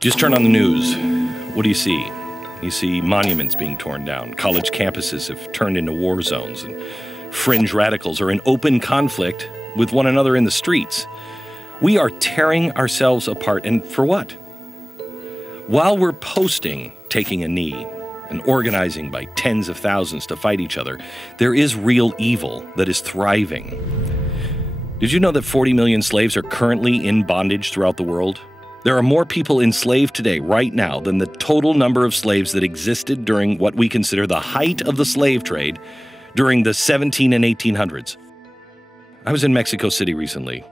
Just turn on the news. What do you see? You see monuments being torn down. College campuses have turned into war zones, and fringe radicals are in open conflict with one another in the streets. We are tearing ourselves apart, and for what? While we're posting taking a knee and organizing by tens of thousands to fight each other, there is real evil that is thriving. Did you know that 40 million slaves are currently in bondage throughout the world? There are more people enslaved today, right now, than the total number of slaves that existed during what we consider the height of the slave trade during the 17 and 1800s. I was in Mexico City recently.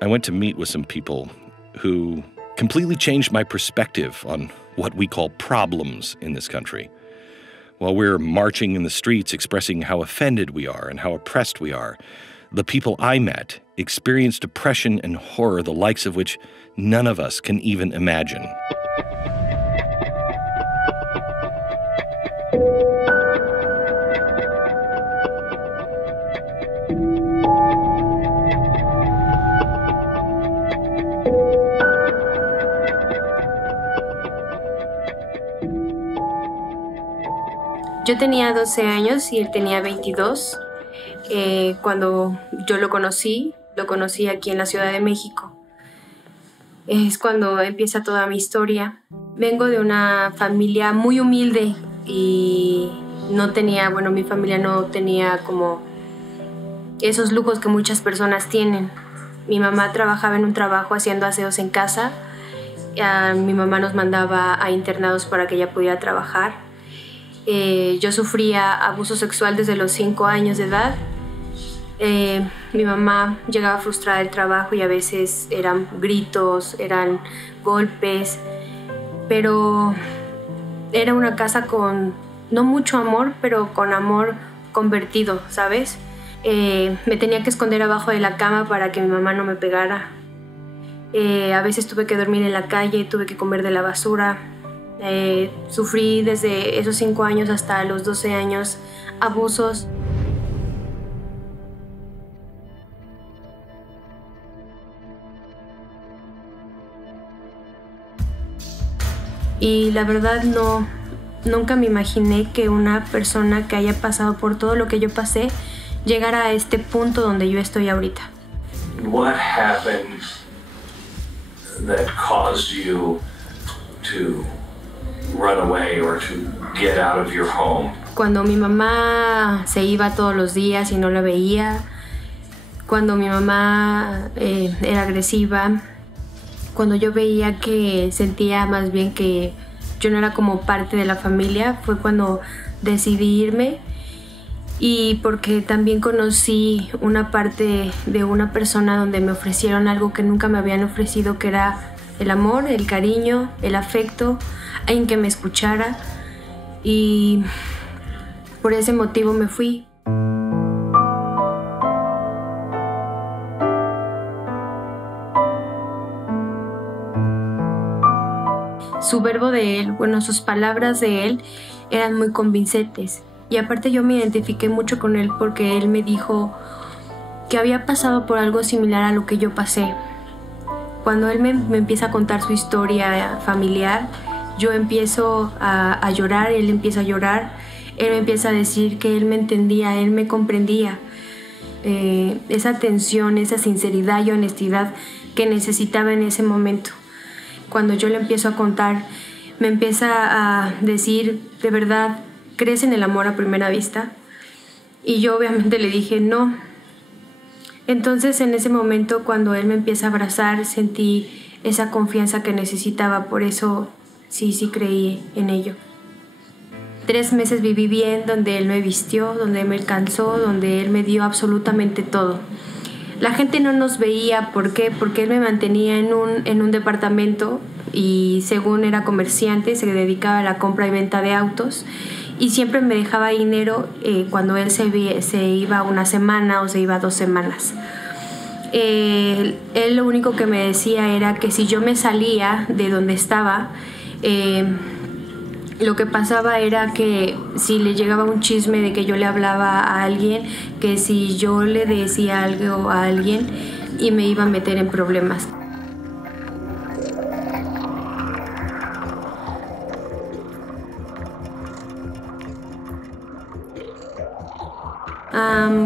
I went to meet with some people who completely changed my perspective on what we call problems in this country. While we're marching in the streets expressing how offended we are and how oppressed we are, the people I met experienced oppression and horror the likes of which none of us can even imagine. Yo tenía 12 años y él tenía 22. Cuando yo lo conocí aquí en la Ciudad de México. Es cuando empieza toda mi historia. Vengo de una familia muy humilde y mi familia no tenía como esos lujos que muchas personas tienen. Mi mamá trabajaba en un trabajo haciendo aseos en casa. Mi mamá nos mandaba a internados para que ella pudiera trabajar. Yo sufría abuso sexual desde los 5 años de edad. Mi mamá llegaba frustrada del trabajo y a veces eran gritos, eran golpes, pero era una casa con no mucho amor, pero con amor convertido, ¿sabes? Me tenía que esconder abajo de la cama para que mi mamá no me pegara. A veces tuve que dormir en la calle, tuve que comer de la basura. Sufrí desde esos 5 años hasta los 12 años abusos. Y la verdad nunca me imaginé que una persona que haya pasado por todo lo que yo pasé llegara a este punto donde yo estoy ahorita. What happened that caused you to run away or to get out of your home? Cuando mi mamá se iba todos los días y no la veía, cuando mi mamá era agresiva, cuando yo veía que sentía más bien que yo no era como parte de la familia, fue cuando decidí irme. Y porque también conocí una parte de una persona donde me ofrecieron algo que nunca me habían ofrecido, que era el amor, el cariño, el afecto, alguien que me escuchara. Y por ese motivo me fui. Su verbo de él, sus palabras de él eran muy convincentes. Y aparte yo me identifiqué mucho con él porque él me dijo que había pasado por algo similar a lo que yo pasé. Cuando él me empieza a contar su historia familiar, yo empiezo a llorar, él empieza a llorar. Él me empieza a decir que él me entendía, él me comprendía. Esa atención, esa sinceridad y honestidad que necesitaba en ese momento. Cuando yo le empiezo a contar, me empieza a decir, ¿de verdad crees en el amor a primera vista? Y yo obviamente le dije, no. Entonces en ese momento, cuando él me empieza a abrazar, sentí esa confianza que necesitaba, por eso sí creí en ello. 3 meses viví bien, donde él me vistió, donde él me alcanzó, donde él me dio absolutamente todo. La gente no nos veía, ¿por qué? Porque él me mantenía en un departamento y según era comerciante, se dedicaba a la compra y venta de autos y siempre me dejaba dinero cuando él se iba 1 semana o se iba 2 semanas. Él lo único que me decía era que si yo me salía de donde estaba, lo que pasaba era que si le llegaba un chisme de que yo le hablaba a alguien, que si yo le decía algo a alguien y me iba a meter en problemas.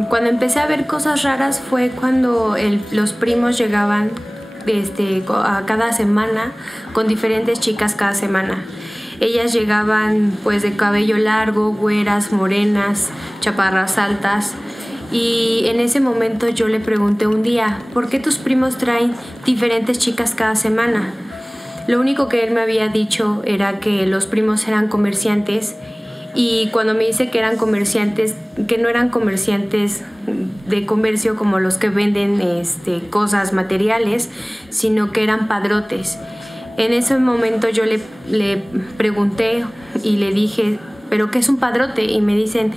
Cuando empecé a ver cosas raras fue cuando los primos llegaban a cada semana con diferentes chicas cada semana. Ellas llegaban pues de cabello largo, güeras, morenas, chaparras altas. Y en ese momento yo le pregunté un día, ¿por qué tus primos traen diferentes chicas cada semana? Lo único que él me había dicho era que los primos eran comerciantes, y cuando me dice que eran comerciantes, que no eran comerciantes de comercio como los que venden cosas materiales, sino que eran padrotes. En ese momento yo le pregunté y le dije, ¿pero qué es un padrote? Y me dicen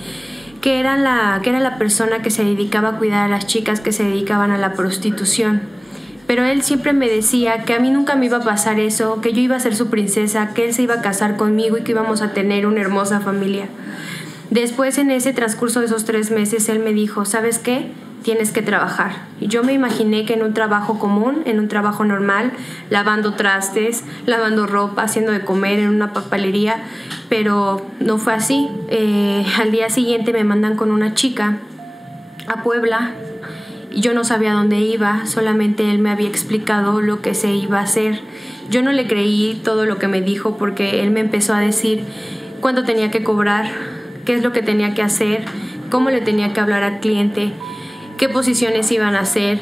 que era la persona que se dedicaba a cuidar a las chicas que se dedicaban a la prostitución. Pero él siempre me decía que a mí nunca me iba a pasar eso, que yo iba a ser su princesa, que él se iba a casar conmigo y que íbamos a tener una hermosa familia. Después, en ese transcurso de esos 3 meses, él me dijo, ¿sabes qué? Tienes que trabajar. Y yo me imaginé que en un trabajo común, en un trabajo normal, lavando trastes, lavando ropa, haciendo de comer en una papelería, pero no fue así. Al día siguiente me mandan con una chica a Puebla. Yo no sabía dónde iba, solamente él me había explicado lo que se iba a hacer. Yo no le creí todo lo que me dijo porque él me empezó a decir cuánto tenía que cobrar, qué es lo que tenía que hacer, cómo le tenía que hablar al cliente, qué posiciones iban a hacer,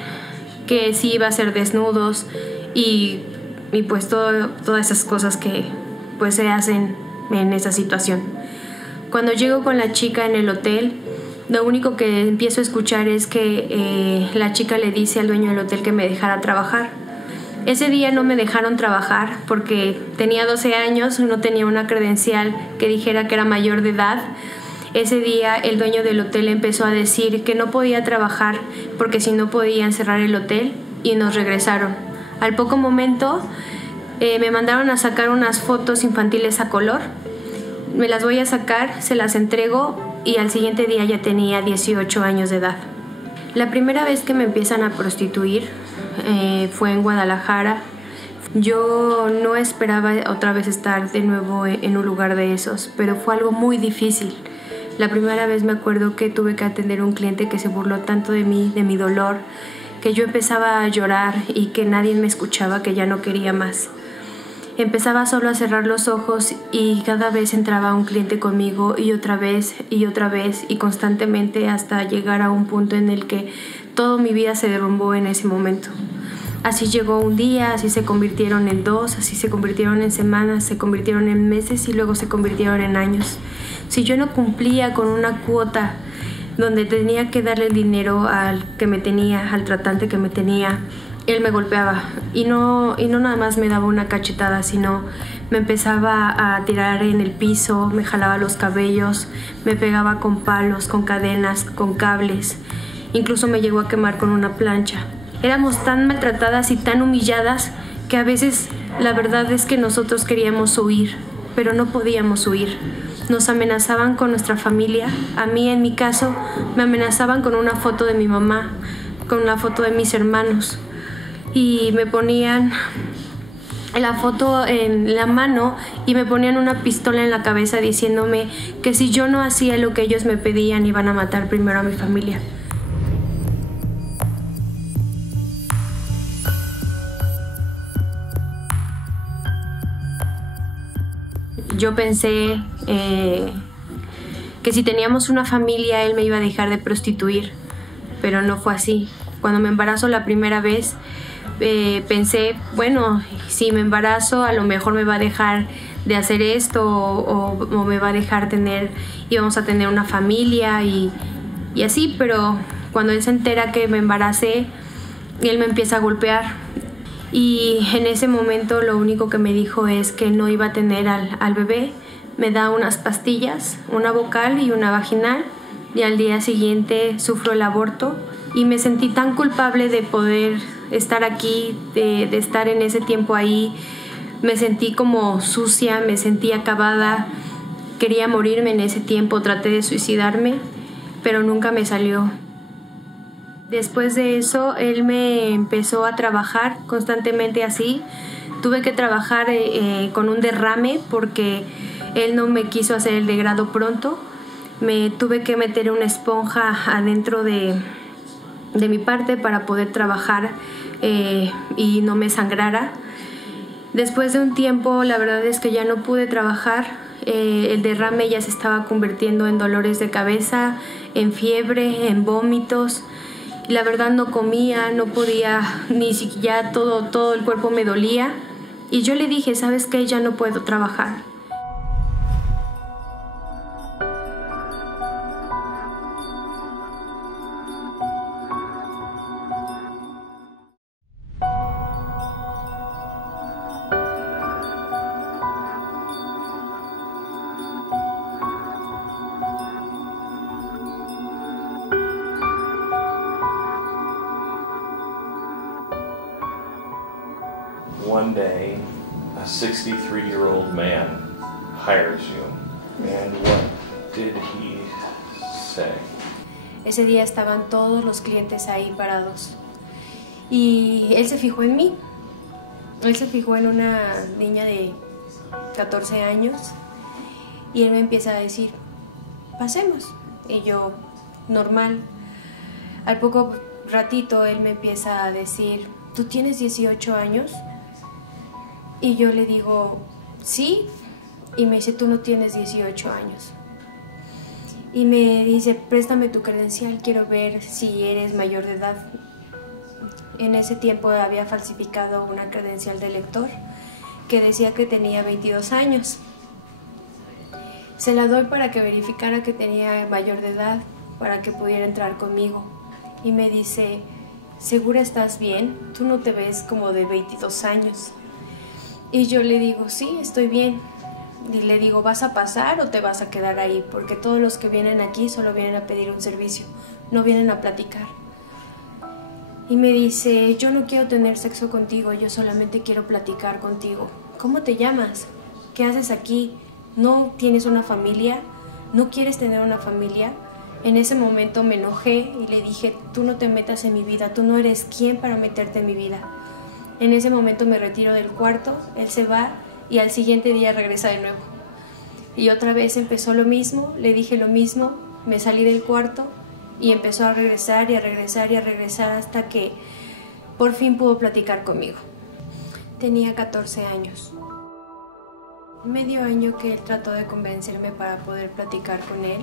que si iba a hacer desnudos y pues todas esas cosas que pues se hacen en esa situación. Cuando llego con la chica en el hotel, lo único que empiezo a escuchar es que la chica le dice al dueño del hotel que me dejara trabajar. Ese día no me dejaron trabajar porque tenía 12 años, no tenía una credencial que dijera que era mayor de edad. Ese día el dueño del hotel empezó a decir que no podía trabajar porque si no podían cerrar el hotel, y nos regresaron. Al poco momento me mandaron a sacar unas fotos infantiles a color. Me las voy a sacar, se las entrego y al siguiente día ya tenía 18 años de edad. La primera vez que me empiezan a prostituir fue en Guadalajara. Yo no esperaba otra vez estar de nuevo en un lugar de esos, pero fue algo muy difícil. La primera vez me acuerdo que tuve que atender a un cliente que se burló tanto de mí, de mi dolor, que yo empezaba a llorar y que nadie me escuchaba, que ya no quería más. Empezaba solo a cerrar los ojos y cada vez entraba un cliente conmigo y otra vez y constantemente hasta llegar a un punto en el que toda mi vida se derrumbó en ese momento. Así llegó un día, así se convirtieron en 2, así se convirtieron en semanas, se convirtieron en meses y luego se convirtieron en años. Si yo no cumplía con una cuota donde tenía que darle el dinero al tratante que me tenía, él me golpeaba y no nada más me daba una cachetada, sino me empezaba a tirar en el piso, me jalaba los cabellos, me pegaba con palos, con cadenas, con cables, incluso me llegó a quemar con una plancha. Éramos tan maltratadas y tan humilladas que a veces la verdad es que nosotros queríamos huir, pero no podíamos huir. Nos amenazaban con nuestra familia. A mí, en mi caso, me amenazaban con una foto de mi mamá, con una foto de mis hermanos. Y me ponían la foto en la mano y me ponían una pistola en la cabeza diciéndome que si yo no hacía lo que ellos me pedían iban a matar primero a mi familia. Yo pensé que si teníamos una familia él me iba a dejar de prostituir, pero no fue así. Cuando me embarazo la primera vez pensé, bueno, si me embarazo a lo mejor me va a dejar de hacer esto o me va a dejar íbamos a tener una familia y así, pero cuando él se entera que me embaracé, él me empieza a golpear y en ese momento lo único que me dijo es que no iba a tener al bebé. Me da unas pastillas, una vocal y una vaginal, y al día siguiente sufro el aborto y me sentí tan culpable de poder estar aquí, de estar en ese tiempo ahí. Me sentí como sucia, me sentí acabada, quería morirme en ese tiempo, traté de suicidarme, pero nunca me salió. Después de eso, él me empezó a trabajar constantemente así. Tuve que trabajar con un derrame porque él no me quiso hacer el degrado pronto. Me tuve que meter una esponja adentro de mi parte para poder trabajar y no me sangrara. Después de un tiempo, la verdad es que ya no pude trabajar. El derrame ya se estaba convirtiendo en dolores de cabeza, en fiebre, en vómitos. La verdad no comía, no podía, ni siquiera todo el cuerpo me dolía. Y yo le dije, ¿sabes qué? Ya no puedo trabajar. One day, a 63-year-old man hires you. And what did he say? Ese día estaban todos los clientes ahí parados. Y él se fijó en mí. Él se fijó en una niña de 14 años. Y él me empieza a decir, pasemos. Y yo, normal. Al poco ratito él me empieza a decir, ¿tú tienes 18 años? Y yo le digo, sí. Y me dice, tú no tienes 18 años. Y me dice, préstame tu credencial, quiero ver si eres mayor de edad. En ese tiempo había falsificado una credencial de lector que decía que tenía 22 años. Se la doy para que verificara que tenía mayor de edad, para que pudiera entrar conmigo. Y me dice, ¿segura estás bien? Tú no te ves como de 22 años. Y yo le digo, sí, estoy bien. Y le digo, ¿vas a pasar o te vas a quedar ahí? Porque todos los que vienen aquí solo vienen a pedir un servicio, no vienen a platicar. Y me dice, yo no quiero tener sexo contigo, yo solamente quiero platicar contigo. ¿Cómo te llamas? ¿Qué haces aquí? ¿No tienes una familia? ¿No quieres tener una familia? En ese momento me enojé y le dije, tú no te metas en mi vida, tú no eres quien para meterte en mi vida. En ese momento me retiro del cuarto, él se va y al siguiente día regresa de nuevo. Y otra vez empezó lo mismo, le dije lo mismo, me salí del cuarto y empezó a regresar y a regresar y a regresar hasta que por fin pudo platicar conmigo. Tenía 14 años. Medio año que él trató de convencerme para poder platicar con él.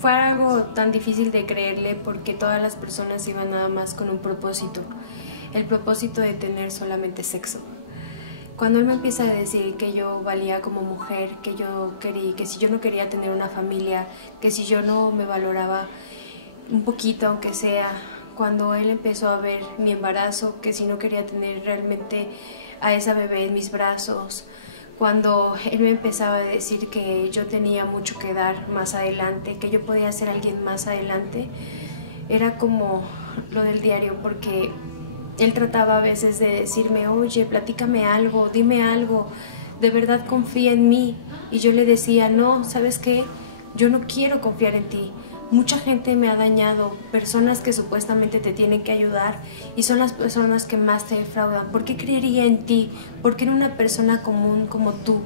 Fue algo tan difícil de creerle porque todas las personas iban nada más con un propósito, el propósito de tener solamente sexo. Cuando él me empieza a decir que yo valía como mujer, que si yo no quería tener una familia, que si yo no me valoraba un poquito aunque sea, cuando él empezó a ver mi embarazo, que si no quería tener realmente a esa bebé en mis brazos, cuando él me empezaba a decir que yo tenía mucho que dar más adelante, que yo podía ser alguien más adelante, era como lo del diario, porque él trataba a veces de decirme, oye, platícame algo, dime algo, de verdad confía en mí. Y yo le decía, no, ¿sabes qué? Yo no quiero confiar en ti. Mucha gente me ha dañado, personas que supuestamente te tienen que ayudar y son las personas que más te defraudan. ¿Por qué creería en ti? ¿Por qué en una persona común como tú?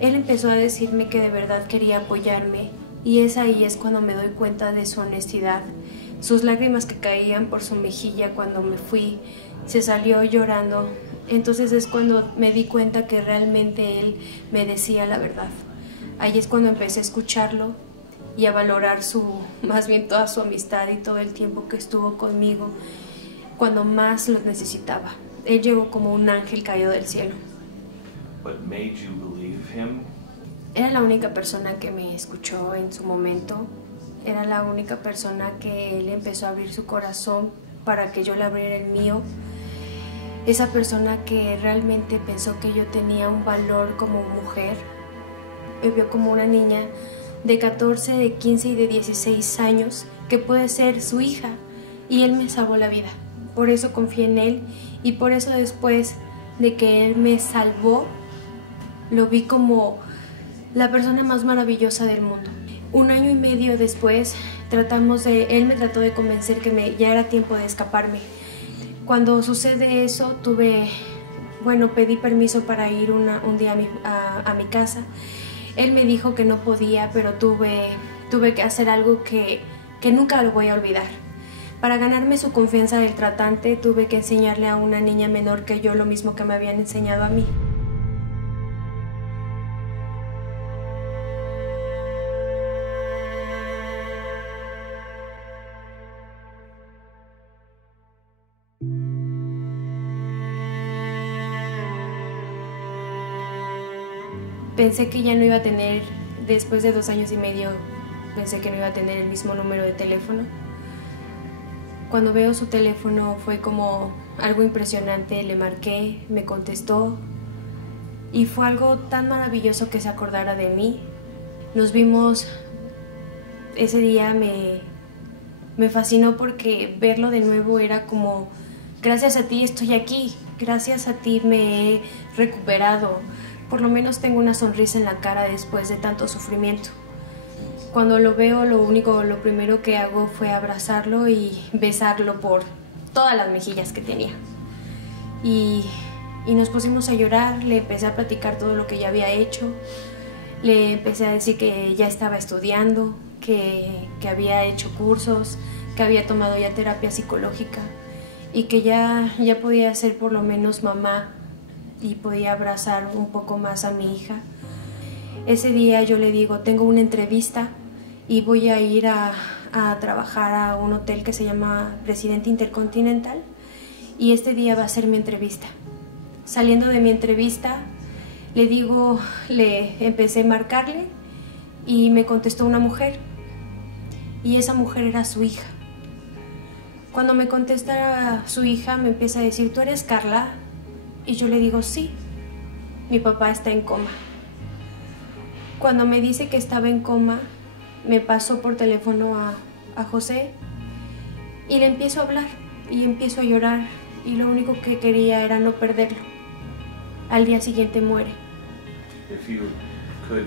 Él empezó a decirme que de verdad quería apoyarme y ahí es cuando me doy cuenta de su honestidad. Sus lágrimas que caían por su mejilla cuando me fui, se salió llorando. Entonces es cuando me di cuenta que realmente él me decía la verdad. Ahí es cuando empecé a escucharlo y a valorar más bien toda su amistad y todo el tiempo que estuvo conmigo cuando más lo necesitaba. Él llegó como un ángel caído del cielo. What made you believe him? Era la única persona que me escuchó en su momento. Era la única persona que él empezó a abrir su corazón para que yo le abriera el mío. Esa persona que realmente pensó que yo tenía un valor como mujer. Me vio como una niña de 14, de 15 y de 16 años que puede ser su hija, y él me salvó la vida. Por eso confié en él y por eso después de que él me salvó lo vi como la persona más maravillosa del mundo. 1 año y medio después él me trató de convencer que ya era tiempo de escaparme. Cuando sucede eso pedí permiso para ir un día a mi casa. Él me dijo que no podía, pero tuve que hacer algo que nunca lo voy a olvidar. Para ganarme su confianza del tratante, tuve que enseñarle a una niña menor que yo lo mismo que me habían enseñado a mí. Pensé que ya no iba a tener, después de 2 años y medio, pensé que no iba a tener el mismo número de teléfono. Cuando veo su teléfono fue como algo impresionante, le marqué, me contestó y fue algo tan maravilloso que se acordara de mí. Nos vimos, ese día me fascinó porque verlo de nuevo era como, gracias a ti estoy aquí, gracias a ti me he recuperado. Por lo menos tengo una sonrisa en la cara después de tanto sufrimiento. Cuando lo veo, lo primero que hago fue abrazarlo y besarlo por todas las mejillas que tenía. Y nos pusimos a llorar, le empecé a platicar todo lo que ya había hecho, le empecé a decir que ya estaba estudiando, que había hecho cursos, que había tomado ya terapia psicológica y que ya podía ser por lo menos mamá y podía abrazar un poco más a mi hija. Ese día yo le digo, tengo una entrevista y voy a ir a trabajar a un hotel que se llama Presidente Intercontinental y este día va a ser mi entrevista. Saliendo de mi entrevista, le empecé a marcarle y me contestó una mujer y esa mujer era su hija. Cuando me contesta su hija me empieza a decir, ¿tú eres Carla? Y yo le digo, sí, mi papá está en coma. Cuando me dice que estaba en coma, me pasó por teléfono a José y le empiezo a hablar y empiezo a llorar y lo único que quería era no perderlo. Al día siguiente muere. If you could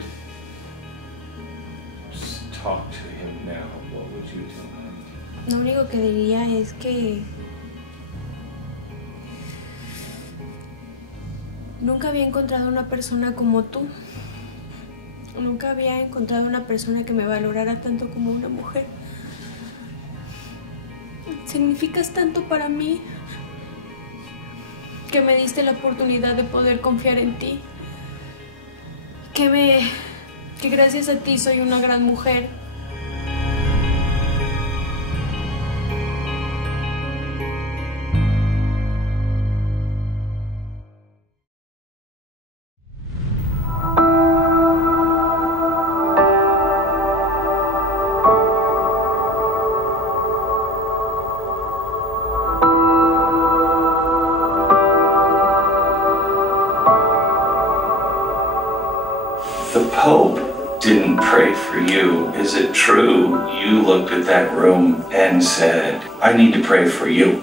talk to him now, what would you tell him? Lo único que diría es que nunca había encontrado una persona como tú. Nunca había encontrado una persona que me valorara tanto como una mujer. Significas tanto para mí que me diste la oportunidad de poder confiar en ti. Que gracias a ti soy una gran mujer. The Pope didn't pray for you. Is it true you looked at that room and said, I need to pray for you?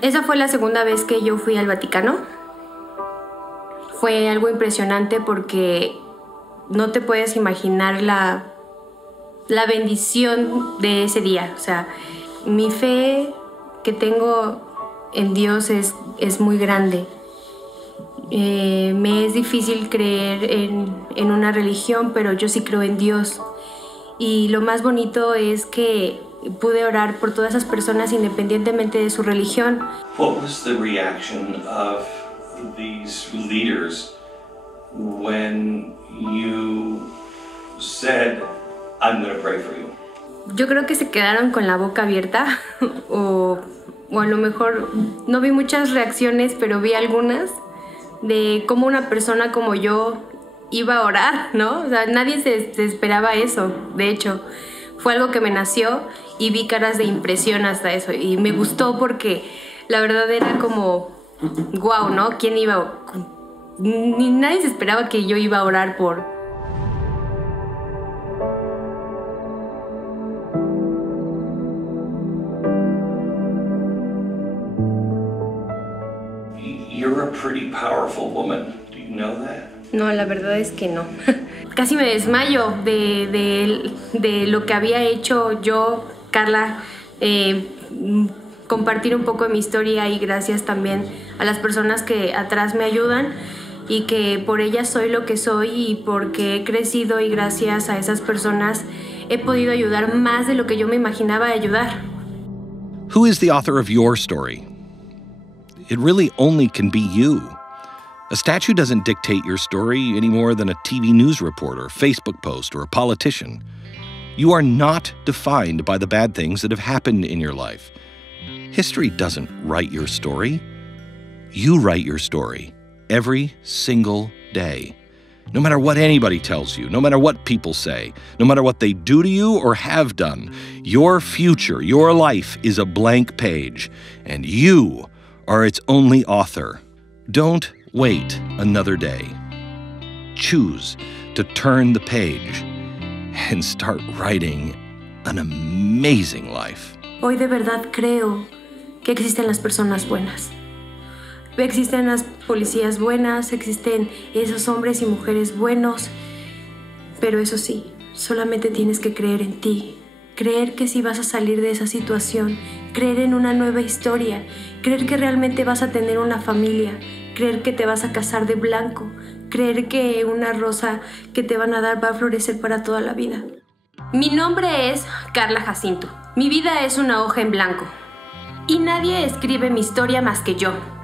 Esa fue la segunda vez que yo fui al Vaticano. Fue algo impresionante porque no te puedes imaginar la bendición de ese día. O sea, mi fe que tengo en Dios es muy grande. Me es difícil creer en una religión, pero yo sí creo en Dios. Y lo más bonito es que pude orar por todas esas personas independientemente de su religión. What was the reaction of these leaders when you said, I'm going to pray for you? Yo creo que se quedaron con la boca abierta o a lo mejor no vi muchas reacciones, pero vi algunas de cómo una persona como yo iba a orar, ¿no? O sea, nadie se esperaba eso. De hecho, fue algo que me nació y vi caras de impresión hasta eso. Y me gustó porque la verdad era como, wow, ¿no? ¿Quién iba? Ni nadie se esperaba que yo iba a orar por... You're a pretty powerful woman. Do you know that? No, la verdad es que no. Casi me desmayo de lo que había hecho yo, Carla, compartir un poco de mi historia y gracias también a las personas que atrás me ayudan. y que por ellas soy lo que soy y porque he crecido y gracias a esas personas he podido ayudar más de lo que yo me imaginaba ayudar. Who is the author of your story? It really only can be you. A statue doesn't dictate your story any more than a TV news report or Facebook post or a politician. You are not defined by the bad things that have happened in your life. History doesn't write your story. You write your story every single day. No matter what anybody tells you, no matter what people say, no matter what they do to you or have done, your future, your life is a blank page, and you are its only author. Don't wait another day. Choose to turn the page and start writing an amazing life. Hoy de verdad creo que existen las personas buenas. Existen las policías buenas, existen esos hombres y mujeres buenos, pero eso sí, solamente tienes que creer en ti, creer que sí vas a salir de esa situación, creer en una nueva historia, creer que realmente vas a tener una familia, creer que te vas a casar de blanco, creer que una rosa que te van a dar va a florecer para toda la vida. Mi nombre es Carla Jacinto, mi vida es una hoja en blanco y nadie escribe mi historia más que yo.